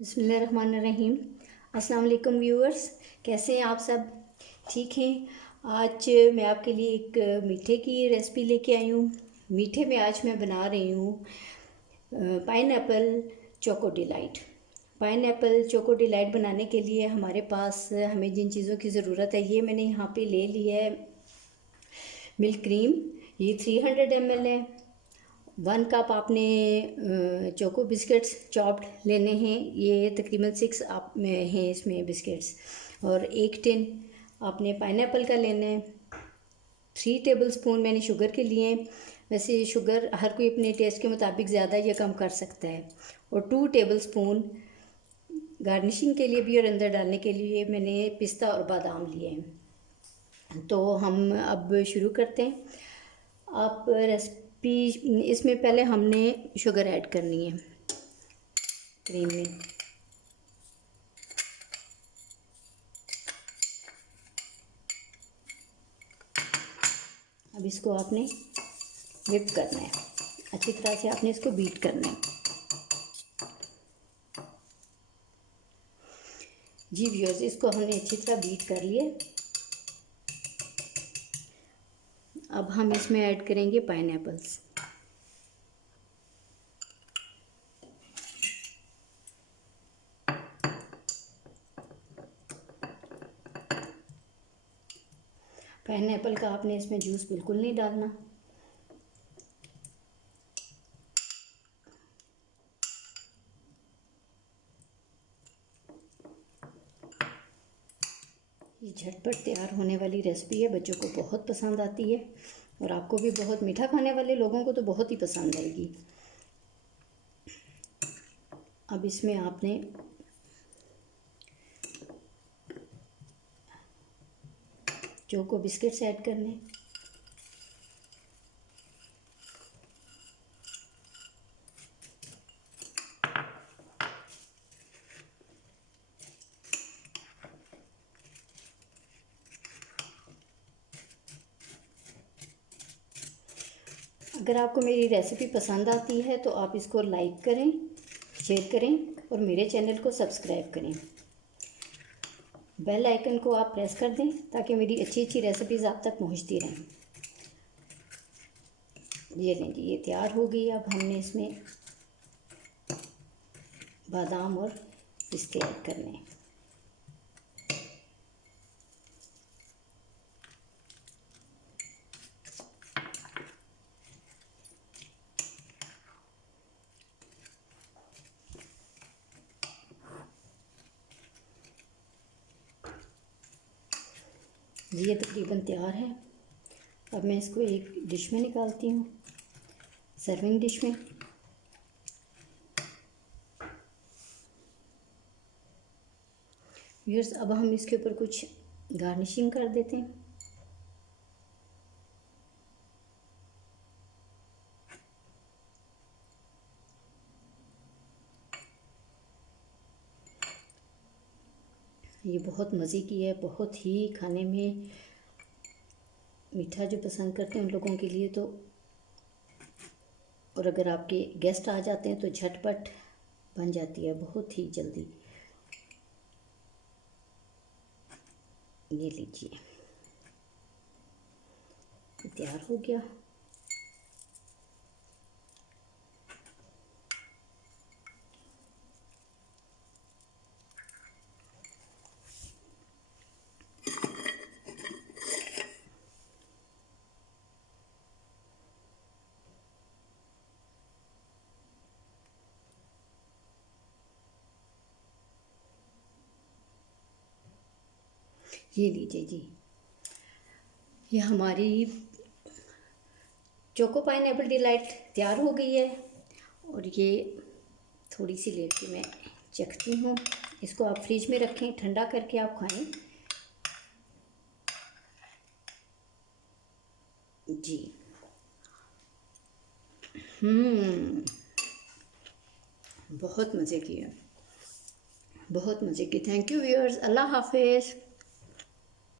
बिस्मिल्लाहिर्रहमानिर्रहीम। अस्सलाम वालेकुम व्यूअर्स, कैसे हैं आप सब? ठीक हैं। आज मैं आपके लिए एक मीठे की रेसिपी लेके आई हूँ। मीठे में आज मैं बना रही हूँ pineapple choco delight. Pineapple choco delight बनाने के लिए हमारे पास हमें जिन चीज़ों की ज़रूरत है, ये मैंने यहाँ पे ले ली है मिल्क क्रीम। ये 300 ml है। 1 कप आपने चोको बिस्किट्स चॉप्ड लेने हैं। ये तकरीबन 6 आप में हैं इसमें बिस्किट्स। और 1 टिन आपने पाइनएप्पल का लेना है। 3 टेबलस्पून मैंने शुगर के लिए। वैसे शुगर हर कोई अपने टेस्ट के मुताबिक ज़्यादा या कम कर सकता है। और 2 टेबलस्पून गार्निशिंग के लिए भी और अंदर डालने के लिए मैंने पिस्ता और बादाम लिए हैं। तो हम अब शुरू करते हैं। आप रेसिपी इसमें पहले हमने शुगर ऐड करनी है क्रीम में। अब इसको आपने whip करना है, अच्छी तरह से आपने इसको बीट करना है। जी व्यूअर्स, इसको हमने अच्छी तरह बीट कर लिए। अब हम इसमें ऐड करेंगे पाइनएप्पल्स। पाइनएप्पल का आपने इसमें जूस बिल्कुल नहीं डालना। ये झटपट तैयार होने वाली रेसिपी है, बच्चों को बहुत पसंद आती है और आपको भी बहुत। मीठा खाने वाले लोगों को तो बहुत ही पसंद आएगी। अब इसमें आपने चोको बिस्किट्स ऐड करने। अगर आपको मेरी रेसिपी पसंद आती है तो आप इसको लाइक करें, शेयर करें और मेरे चैनल को सब्सक्राइब करें। बेल आइकन को आप प्रेस कर दें ताकि मेरी अच्छी अच्छी रेसिपीज़ आप तक पहुंचती रहें। ये लें जी, ये तैयार हो गई। अब हमने इसमें बादाम और पिस्ते ऐड करने हैं। ये तकरीबन तैयार है। अब मैं इसको एक डिश में निकालती हूँ, सर्विंग डिश में। व्यूअर्स, अब हम इसके ऊपर कुछ गार्निशिंग कर देते हैं। ये बहुत मज़े की है, बहुत ही खाने में मीठा जो पसंद करते हैं उन लोगों के लिए तो। और अगर आपके गेस्ट आ जाते हैं तो झटपट बन जाती है बहुत ही जल्दी। ये लीजिए, तैयार हो गया। ये लीजिए जी, ये हमारी चोको पाइनएप्पल डिलाइट तैयार हो गई है। और ये थोड़ी सी लेट के मैं चखती हूँ। इसको आप फ्रिज में रखें, ठंडा करके आप खाएं जी। बहुत मज़े की है, बहुत मज़े की। थैंक यू व्यूअर्स, अल्लाह हाफिज़।